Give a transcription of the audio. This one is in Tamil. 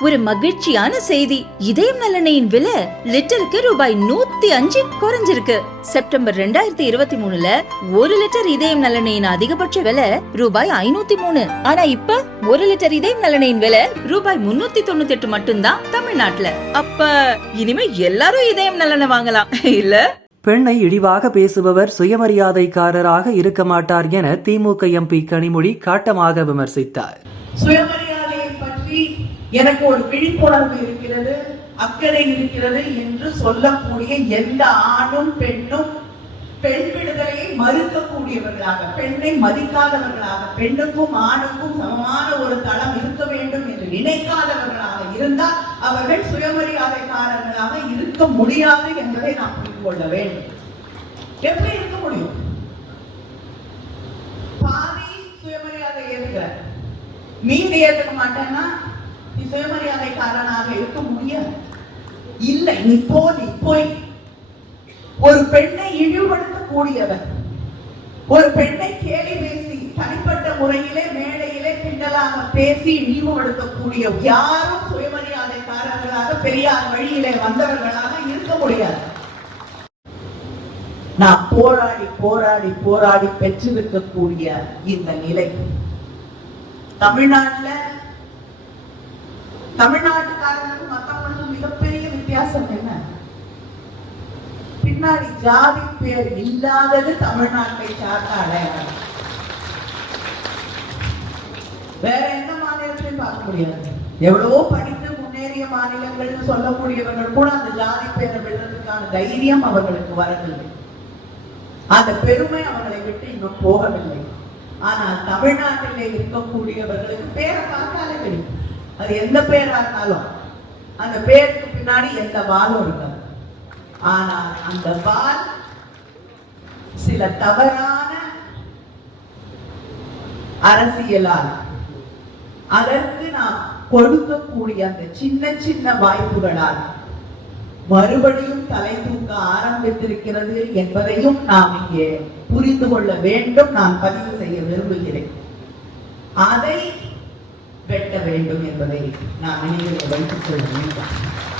ஒரு மகிழ்ச்சியான செய்தி. இதயம் நல்லெண்ணெயின் விலை லிட்டருக்கு ரூபாய் நூத்தி அஞ்சு குறைஞ்சிருக்கு. செப்டம்பர் ரெண்டாயிரத்தி இருபத்தி மூணுல ஒரு லிட்டர் இதயம் நல்லெண்ணெயின் அதிகபட்ச விலை ரூபாய் ஐநூத்தி மூணு. ஆனா இப்ப ஒரு லிட்டர் இதயம் நல்லெண்ணெயின் விலை ரூபாய் முன்னூத்தி தொண்ணூத்தி எட்டு மட்டும்தான் தமிழ்நாட்டுல. அப்ப இனிமே எல்லாரும் இதயம் நல்லெண்ணெய் வாங்கலாம். இல்ல? பெண்ணை இழிவாக பேசுபவர் சுயமரியாதைக்காரராக இருக்க மாட்டார் என திமுக எம்பி கனிமொழி காட்டமாக விமர்சித்தார். எனக்கு ஒரு விழிப்புணர்வு இருக்கிறது அக்கறை இருக்கிறது என்று சொல்லக்கூடிய எந்த ஆணும் பெண்ணும் பெண் விடுதலையை மறுக்கக்கூடியவர்களாக பெண்ணை மதிக்காதவர்களாக பெண்ணுக்கும் ஆணுக்கும் சமமான ஒரு தளம் இருக்க வேண்டும் என்று நினைக்காதவர்களாக இருந்தால் அவர்கள் சுயமரியாதைக்காரர்களாக இருக்க முடியாது என்பதை நாம் புரிந்து கொள்ள வேண்டும். எப்படி இருக்க முடியும்? பாதி சுயமரியாதை ஏற்க மீதி ஏற்றுக்க மாட்டேன்னா சுயமரியாதைக்காரனாக இருக்க முடியாது. இல்லை நீ போ நீ போய். ஒரு பெண்ணை இழிவுபடுத்தக்கூடியவர் ஒரு பெண்ணை கேலி பேசி தனிப்பட்ட முறையிலே மேடையிலே கிண்டலாக பேசி இழிவுபடுத்தக்கூடிய யாரும் சுயமரியாதைக்காரர்களாக பெரியார் வழியிலே வந்தவர்களாக இருக்க முடியாது. நான் போராடி போராடி போராடி பெற்றிருக்கக்கூடிய இந்த நிலை தமிழ்நாட்டுல தமிழ்நாட்டுக்காரர்களுக்கும் மற்றவங்களுக்கும் மிகப்பெரிய வித்தியாசம் என்ன? பின்னாடி ஜாதி பேர் இல்லாதது தமிழ்நாட்டை சார்ந்த அடையாளம் வேற எந்த மாநிலத்திலையும் பார்க்க முடியாது. எவ்வளவோ படித்து முன்னேறிய மாநிலங்கள்னு சொல்லக்கூடியவர்கள் கூட அந்த ஜாதி பேரை விடுறதுக்கான தைரியம் அவர்களுக்கு வரவில்லை. அந்த பெருமை அவர்களை விட்டு இன்னும் போகவில்லை. ஆனால் தமிழ்நாட்டிலே இருக்கக்கூடியவர்களுக்கு பேரை பார்த்தாலே அது எந்த பேரா இருந்தாலும் அந்த பேருக்கு பின்னாடி எந்த வாலும் இருக்காது. ஆனால் அந்த வால் சில தவறான அரசியலால் அதற்கு நாம் கொடுக்கக்கூடிய அந்த சின்ன சின்ன வாய்ப்புகளால் மறுபடியும் தலை தூக்க ஆரம்பித்திருக்கிறது என்பதையும் நாம் இங்கே புரிந்து கொள்ள வேண்டும். நான் பதிவு செய்ய விரும்புகிறேன். அதை வேண்டும் என்பதை நான் நினைவில் வைத்துக் கொள்ள வேண்டும்